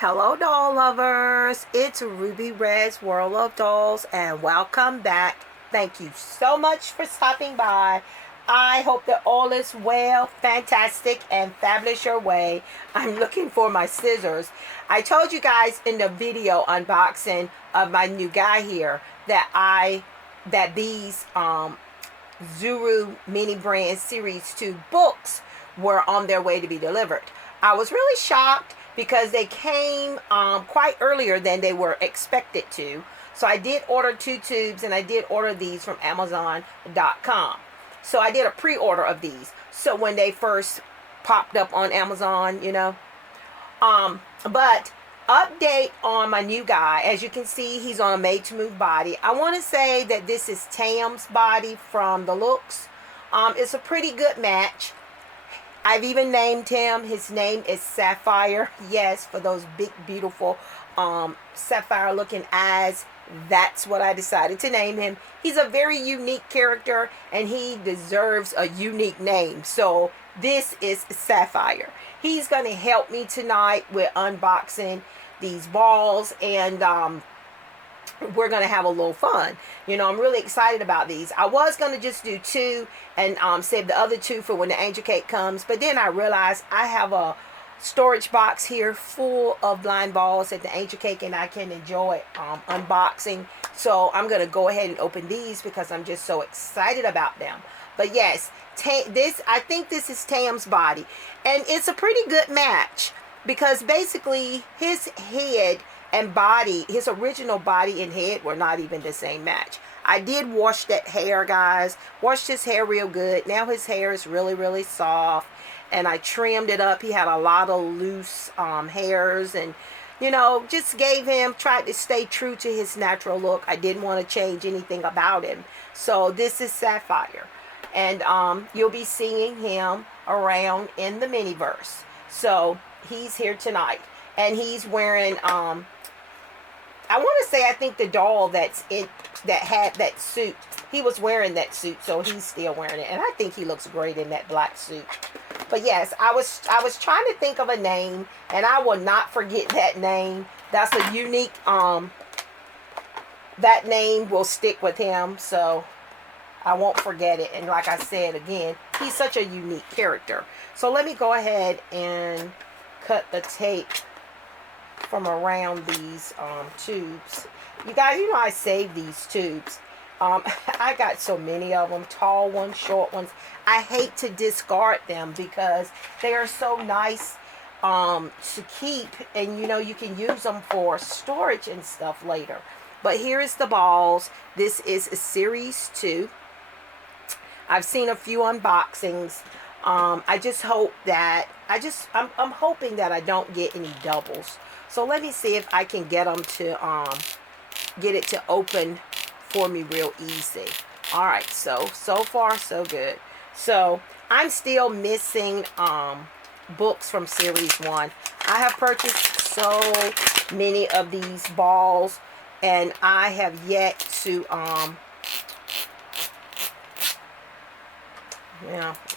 Hello doll lovers, it's Ruby Red's World of Dolls and welcome back. Thank you so much for stopping by. I hope that all is well, fantastic, and fabulous your way. I'm looking for my scissors. I told you guys in the video unboxing of my new guy here that these Zuru mini brand series 2 books were on their way to be delivered. I was really shocked because they came quite earlier than they were expected to. So I did order 2 tubes and I did order these from Amazon.com. So I did a pre-order of these. So when they first popped up on Amazon, but update on my new guy. As you can see, he's on a made-to-move body. I want to say that this is Tam's body from the looks. It's a pretty good match. I've even named him. His name is Sapphire. Yes, for those big, beautiful sapphire looking eyes. That's what I decided to name him. He's a very unique character and he deserves a unique name. So this is Sapphire. He's going to help me tonight with unboxing these balls and we're going to have a little fun. I'm really excited about these. I was going to just do 2 and save the other 2 for when the angel cake comes. But then I realized I have a storage box here full of blind balls at the angel cake and I can enjoy unboxing. So I'm going to go ahead and open these because I'm just so excited about them. But yes, I think this is Tam's body. And it's a pretty good match because basically his head and body, his original body and head were not even the same match. I did wash that hair, guys. Washed his hair real good. Now his hair is really, really soft. And I trimmed it up. He had a lot of loose hairs and, just tried to stay true to his natural look. I didn't want to change anything about him. So this is Sapphire. And you'll be seeing him around in the miniverse. So he's here tonight. And he's wearing, I want to say, I think the doll that had that suit, he was wearing that suit, so he's still wearing it. And I think he looks great in that black suit. But yes, I was trying to think of a name, and I will not forget that name. That's a unique, that name will stick with him, so I won't forget it. And like I said, again, he's such a unique character. So let me go ahead and cut the tape from around these tubes. You guys, I saved these tubes. I got so many of them, tall ones, short ones. I hate to discard them because they are so nice to keep, and you can use them for storage and stuff later. But here is the balls. This is a series 2. I've seen a few unboxings. I just hope that I'm hoping that I don't get any doubles. So let me see if I can get them to get it to open for me real easy. All right, so far so good. So I'm still missing books from series 1. I have purchased so many of these balls and I have yet to I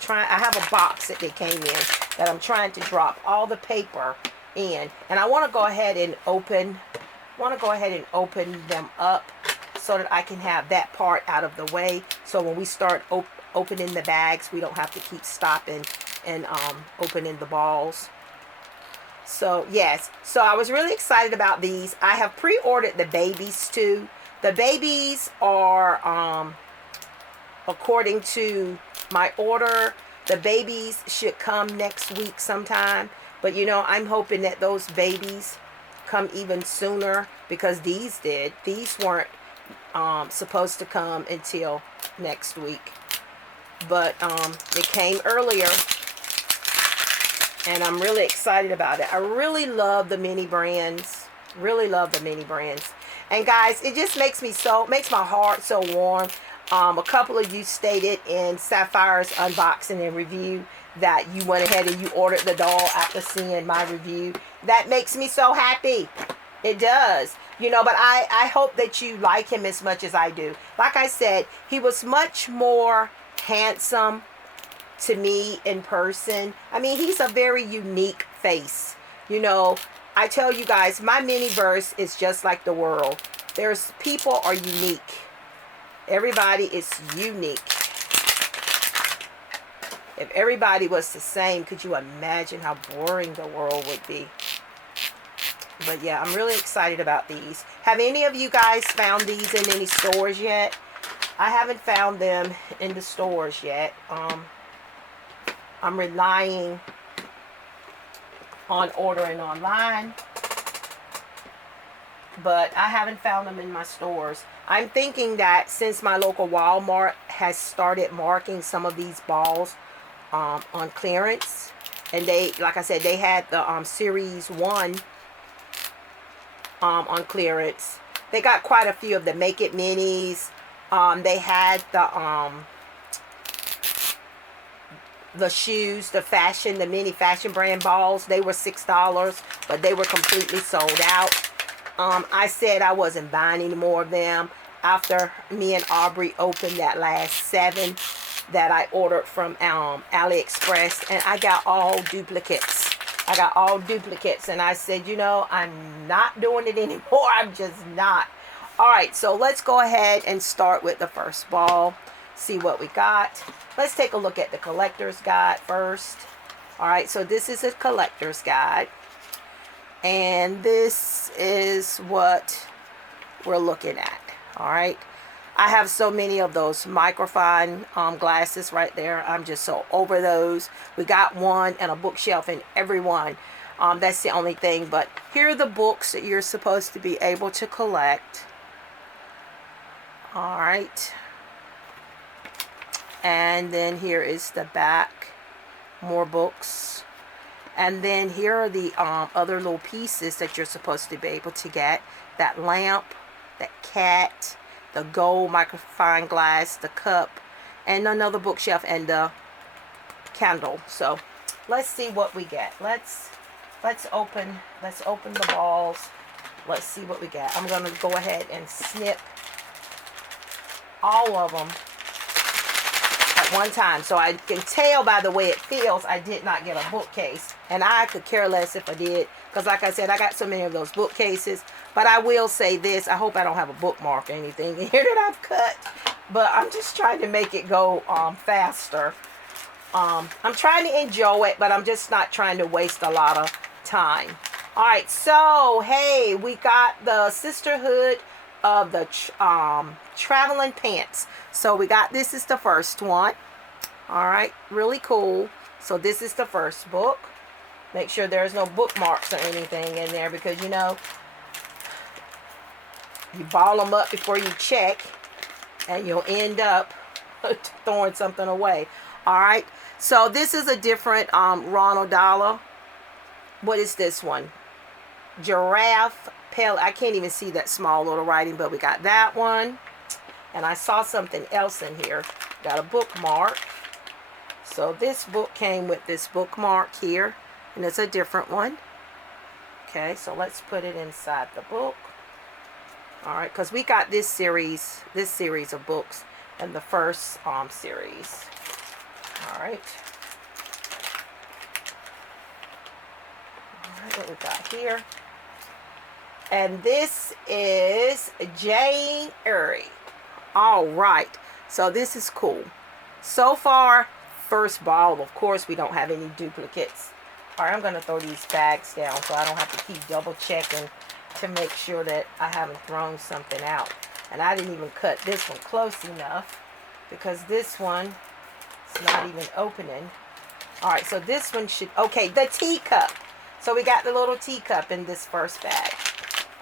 have a box that they came in that I'm trying to drop all the paper in, and I want to go ahead and open them up so that I can have that part out of the way, so when we start opening the bags we don't have to keep stopping and opening the balls. So yes, so I was really excited about these. I have pre-ordered the babies too. The babies are according to my order, the babies should come next week sometime. But I'm hoping that those babies come even sooner because these did. These weren't supposed to come until next week. But they came earlier. And I'm really excited about it. I really love the mini brands. Really love the mini brands. And guys, it just makes my heart so warm. A couple of you stated in Sapphire's unboxing and review that you went ahead and you ordered the doll after seeing my review. That makes me so happy. It does. But I hope that you like him as much as I do. Like I said, he was much more handsome to me in person. I mean, he's a very unique face. I tell you guys, my mini-verse is just like the world. People are unique. Everybody is unique. If everybody was the same, could you imagine how boring the world would be? But yeah, I'm really excited about these. Have any of you guys found these in any stores yet? I haven't found them in the stores yet. I'm relying on ordering online, but I haven't found them in my stores. I'm thinking that since my local Walmart has started marking some of these balls on clearance, and they, like I said, they had the series 1 on clearance. They got quite a few of the Make It Minis. They had the shoes, the mini fashion brand balls. They were $6, but they were completely sold out. I said I wasn't buying any more of them after me and Aubrey opened that last 7 that I ordered from AliExpress, and I got all duplicates. And I said, you know, I'm not doing it anymore. I'm just not. All right, so let's go ahead and start with the first ball. See what we got. Let's take a look at the collector's guide first. All right, so this is a collector's guide, and this is what we're looking at. All right, I have so many of those microfine glasses right there. I'm just so over those. We got one and a bookshelf in every one. That's the only thing, but here are the books that you're supposed to be able to collect. All right, and then here is the back, more books, and then here are the other little pieces that you're supposed to be able to get. That lamp, that cat, the gold microfine glass, the cup, and another bookshelf, and the candle. So let's see what we get. Let's open the balls. Let's see what we get. I'm gonna go ahead and snip all of them at one time, so I can tell by the way it feels I did not get a bookcase, and I could care less if I did, because like I said, I got so many of those bookcases. But I will say this, I hope I don't have a bookmark or anything in here that I've cut, but I'm just trying to make it go faster. I'm trying to enjoy it, but I'm just not trying to waste a lot of time. All right, so hey, we got the Sisterhood of the Traveling Pants. So we got, this is the first one. All right, really cool. So this is the first book. Make sure there's no bookmarks or anything in there, because you know, you ball them up before you check and you'll end up throwing something away. All right, so this is a different Ronald Dollar. What is this one? Giraffe Pale. I can't even see that small little writing, but we got that one. And I saw something else in here. Got a bookmark. So this book came with this bookmark here, and it's a different one. Okay, so let's put it inside the book. All right, because we got this series of books in the first series. All right. All right, what we got here? And this is Jane Eyre. All right, so this is cool. So far, first ball. Of course, we don't have any duplicates. All right, I'm going to throw these bags down so I don't have to keep double checking to make sure that I haven't thrown something out. And I didn't even cut this one close enough, because this one is not even opening. All right, so this one should, okay, the teacup. So we got the little teacup in this first bag.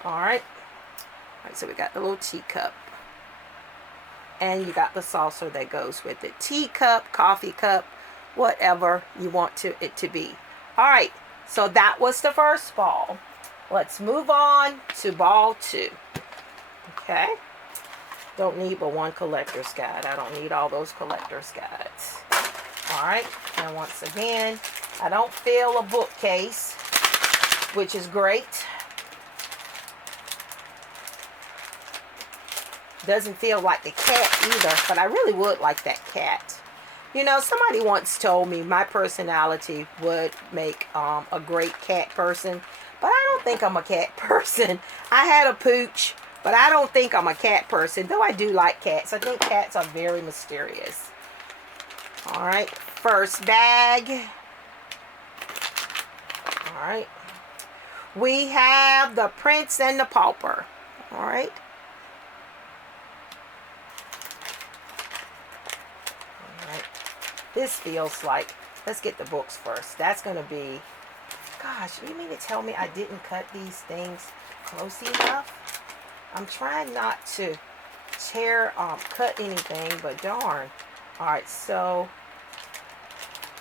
All right. All right, so we got the little teacup. And you got the saucer that goes with it. Teacup, coffee cup, whatever you want it to be. All right, so that was the first ball. Let's move on to ball 2. Okay. Don't need but one collector's guide. I don't need all those collector's guides. All right, and once again, I don't feel a bookcase, which is great. Doesn't feel like the cat either, but I really would like that cat. You know, somebody once told me my personality would make a great cat person, but I don't think I'm a cat person. I had a pooch, but I don't think I'm a cat person, though I do like cats. I think cats are very mysterious. All right, first bag. All right. We have the Prince and the Pauper. All right. All right. This feels like, let's get the books first. That's going to be, gosh, you mean to tell me I didn't cut these things close enough? I'm trying not to cut anything, but darn. All right, so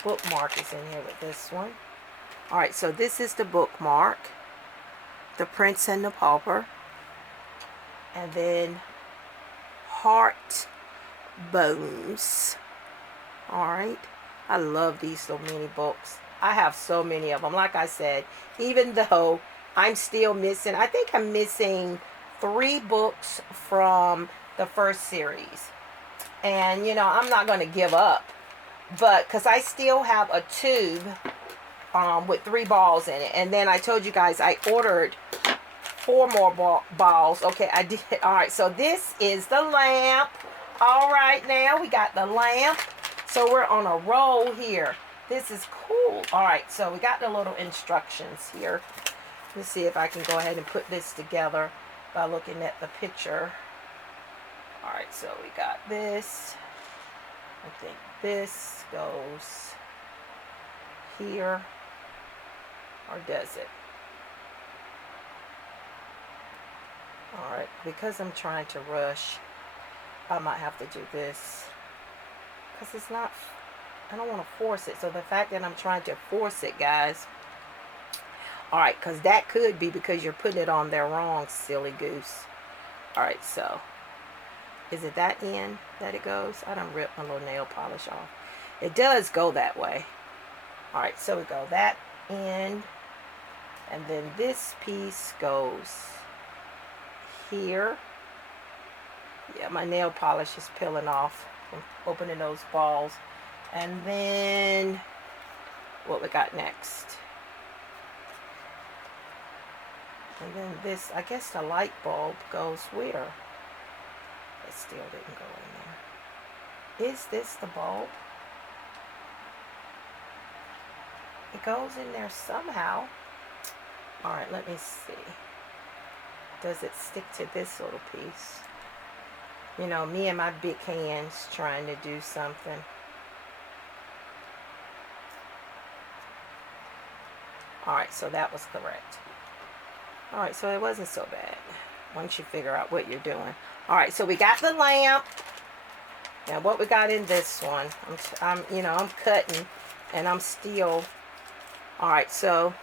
bookmark is in here with this one. All right, so this is the bookmark. The Prince and the Pauper, and then Heart Bones. All right, I love these little mini books. I have so many of them. Like I said, even though I'm still missing, I think I'm missing 3 books from the first series. And you know, I'm not going to give up, but because I still have a tube with 3 balls in it. And then I told you guys I ordered 4 more balls. Okay, I did. All right, so this is the lamp. All right, now we got the lamp. So we're on a roll here. This is cool. All right, so we got the little instructions here. Let's see if I can go ahead and put this together by looking at the picture. All right, so we got this. I think this goes here. Or does it? Alright, because I'm trying to rush, I might have to do this. Because it's not, I don't want to force it. So the fact that I'm trying to force it, guys. Alright, because that could be because you're putting it on there wrong, silly goose. Alright, so, is it that end that it goes? I done ripped my little nail polish off. It does go that way. Alright, so we go that end. And then this piece goes here. Yeah, my nail polish is peeling off from opening those balls. And then what we got next? And then this, I guess the light bulb goes where? It still didn't go in there. Is this the bulb? It goes in there somehow. Alright, let me see. Does it stick to this little piece? You know, me and my big hands trying to do something. Alright, so that was correct. Alright, so it wasn't so bad once you figure out what you're doing. Alright, so we got the lamp. Now what we got in this one? I'm cutting and I'm still. Alright, so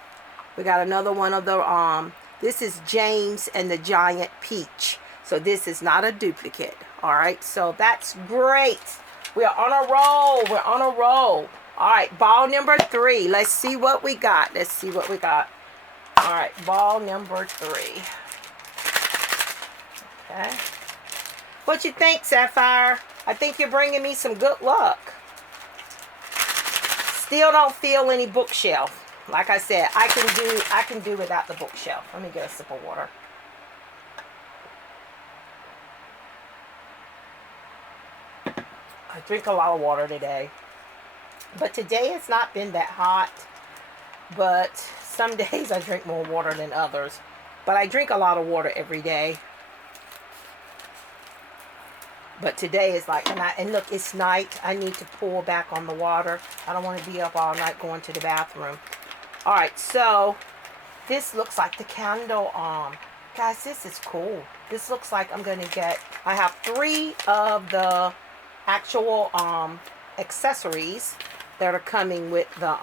we got another one of the, this is James and the Giant Peach. So this is not a duplicate. Alright, so that's great. We are on a roll. We're on a roll. Alright, ball number 3. Let's see what we got. Let's see what we got. Alright, ball number 3. Okay. What you think, Sapphire? I think you're bringing me some good luck. Still don't feel any bookshelf. Like I said, I can do without the bookshelf. Let me get a sip of water. I drink a lot of water today. But today it's not been that hot. But some days I drink more water than others. But I drink a lot of water every day. But today is like, and look, it's night. I need to pull back on the water. I don't want to be up all night going to the bathroom. Alright, so this looks like the candle guys, this is cool. This looks like I'm going to get, I have 3 of the actual accessories that are coming with the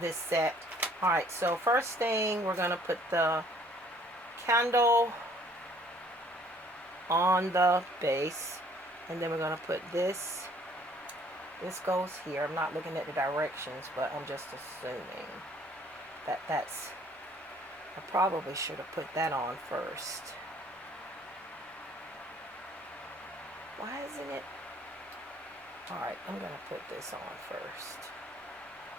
this set. Alright, so first thing, we're going to put the candle on the base, and then we're going to put this. This goes here. I'm not looking at the directions, but I'm just assuming that that's, I probably should have put that on first. Why isn't it? Alright, I'm going to put this on first.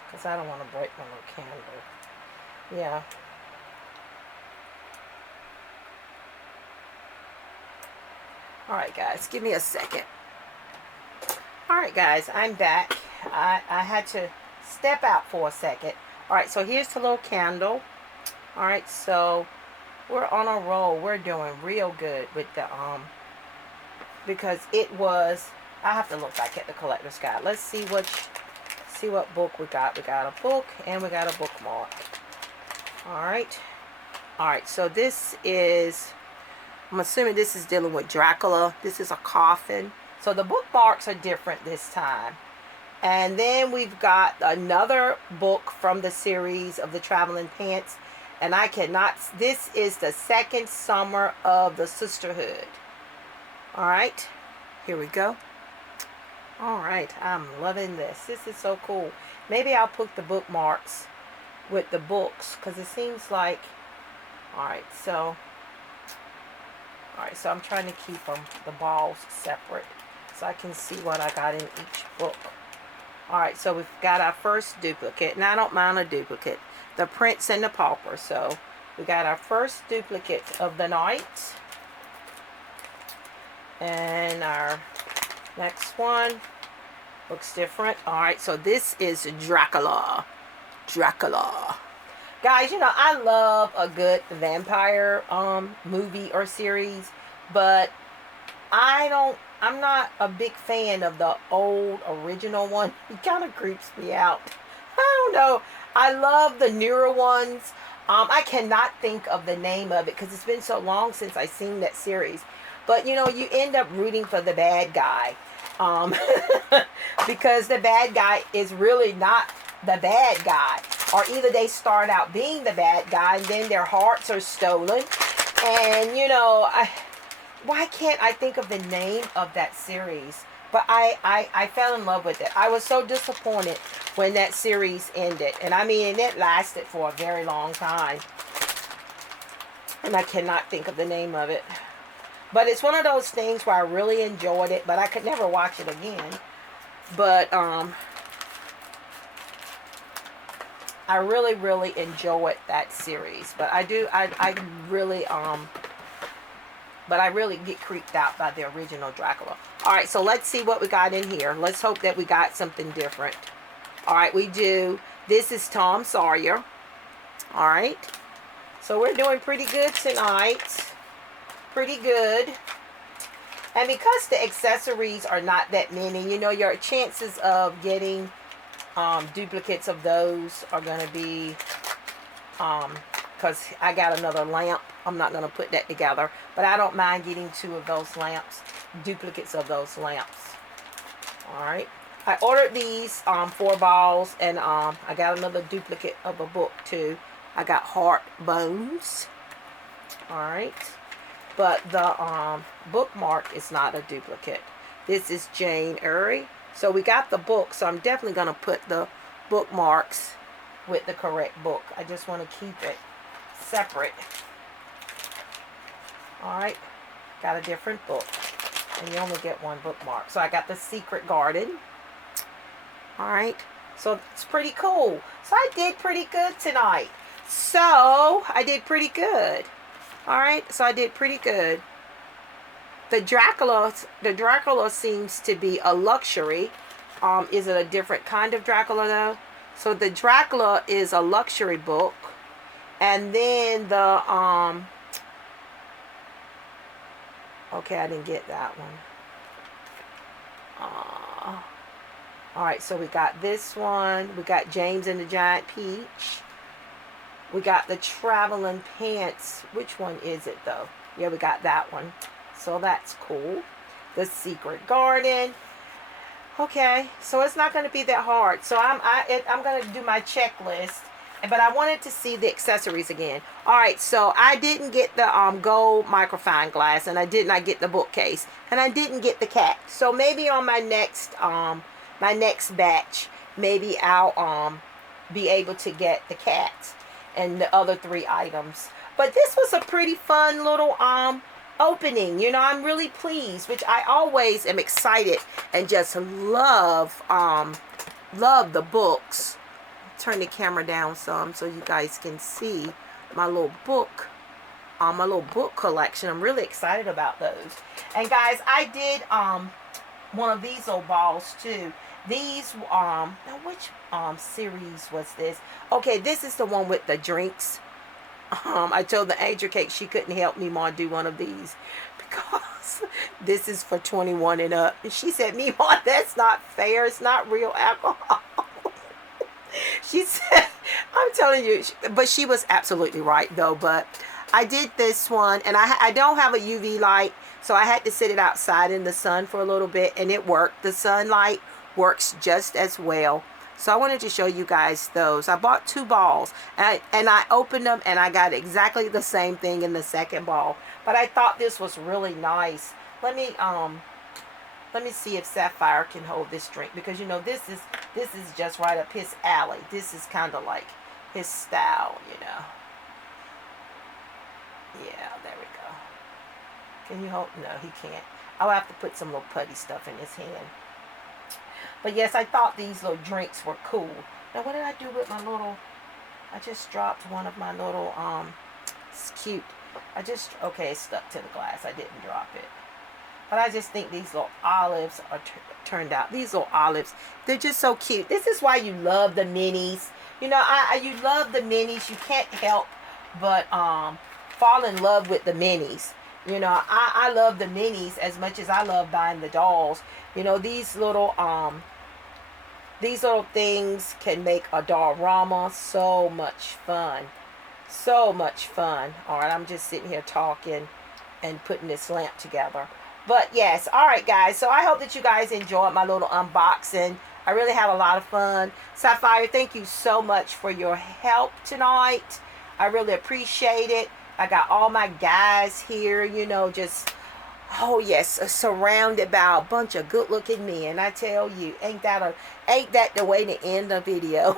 because I don't want to break my little candle. Yeah. Alright guys, give me a second. Alright guys, I'm back. I had to step out for a second. Alright, so here's the little candle. Alright, so we're on a roll. We're doing real good with the because it was, I have to look back at the collector's guide. Let's see what book we got. We got a book and we got a bookmark. Alright. Alright, so this is, I'm assuming this is dealing with Dracula. This is a coffin. So the bookmarks are different this time. And then we've got another book from the series of the Traveling Pants. And I cannot, this is the second summer of the Sisterhood. Alright, here we go. Alright, I'm loving this. This is so cool. Maybe I'll put the bookmarks with the books, because it seems like, alright, so I'm trying to keep them, the balls separate, so I can see what I got in each book. Alright, so we've got our first duplicate, and I don't mind a duplicate. The Prince and the Pauper. So we got our first duplicate of the night. And our next one looks different. Alright, so this is Dracula. Dracula. Guys, you know, I love a good vampire movie or series, but I'm not a big fan of the old original one. It kind of creeps me out. I don't know. I love the newer ones. I cannot think of the name of it because it's been so long since I've seen that series. But, you know, you end up rooting for the bad guy. Because the bad guy is really not the bad guy. Or either they start out being the bad guy and then their hearts are stolen. And, you know, why can't I think of the name of that series? But I fell in love with it. I was so disappointed when that series ended. And I mean, it lasted for a very long time. And I cannot think of the name of it. But it's one of those things where I really enjoyed it, but I could never watch it again. But I really, really enjoyed that series. But I really get creeped out by the original Dracula. Alright, so let's see what we got in here. Let's hope that we got something different. Alright, we do. This is Tom Sawyer. Alright. So we're doing pretty good tonight. Pretty good. And because the accessories are not that many, you know, your chances of getting duplicates of those are going to be, because I got another lamp. I'm not going to put that together. But I don't mind getting 2 of those lamps. Duplicates of those lamps. Alright. I ordered these 4 balls. And I got another duplicate of a book too. I got Heart Bones. Alright. But the bookmark is not a duplicate. This is Jane Eyre. So we got the book. So I'm definitely going to put the bookmarks with the correct book. I just want to keep it separate. Alright, got a different book. And you only get 1 bookmark. So I got The Secret Garden. Alright, so it's pretty cool. So I did pretty good tonight. So, I did pretty good. Alright, so I did pretty good. The Dracula seems to be a luxury. Is it a different kind of Dracula though? So the Dracula is a luxury book. And then the okay, I didn't get that one. Alright, so we got this one. We got James and the Giant Peach. We got the Traveling Pants. Which one is it though? Yeah, we got that one. So that's cool. The Secret Garden. Okay, so it's not going to be that hard. So I'm going to do my checklist. But I wanted to see the accessories again. Alright, so I didn't get the gold microfine glass. And I did not get the bookcase. And I didn't get the cat. So maybe on my next batch, maybe I'll be able to get the cat and the other 3 items. But this was a pretty fun little opening. You know, I'm really pleased, which I always am excited and just love the books turn the camera down some so you guys can see my little book. My little book collection. I'm really excited about those. And guys, I did one of these old balls too. These now which series was this? Okay, this is the one with the drinks. I told the Angel Cake she couldn't help me Ma do one of these because this is for 21 and up. And she said, "Meemaw, that's not fair. It's not real alcohol." She said, I'm telling you, but she was absolutely right though. But I did this one, and I don't have a UV light, so I had to sit it outside in the sun for a little bit, and it worked. The sunlight works just as well. So I wanted to show you guys those. I bought 2 balls, and I opened them, and I got exactly the same thing in the second ball. But I thought this was really nice. Let me see if Sapphire can hold this drink, because you know this is just right up his alley. This is kind of like his style, you know. Yeah, there we go. Can you hold? No, he can't. I'll have to put some little putty stuff in his hand. But yes, I thought these little drinks were cool. Now, what did I do with my little... I just dropped one of my little... It's cute. Okay, it's stuck to the glass. I didn't drop it. But I just think these little olives are turned out. These little olives, they're just so cute. This is why you love the minis. You know, you love the minis. You can't help but fall in love with the minis. You know, I love the minis as much as I love buying the dolls. You know, these little things can make a dollrama so much fun. So much fun. All right, I'm just sitting here talking and putting this lamp together. But yes, all right, guys. So I hope that you guys enjoyed my little unboxing. I really had a lot of fun. Sapphire, thank you so much for your help tonight. I really appreciate it. I got all my guys here, you know, just, oh yes, surrounded by a bunch of good-looking men. I tell you, ain't that the way to end the video?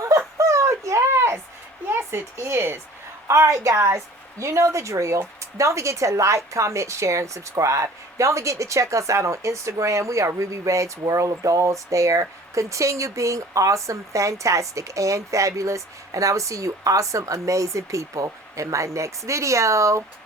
Yes, yes it is. All right, guys, you know the drill. Don't forget to like, comment, share, and subscribe. Don't forget to check us out on Instagram. We are Ruby Red's World of Dolls there. Continue being awesome, fantastic, and fabulous. And I will see you awesome, amazing people in my next video.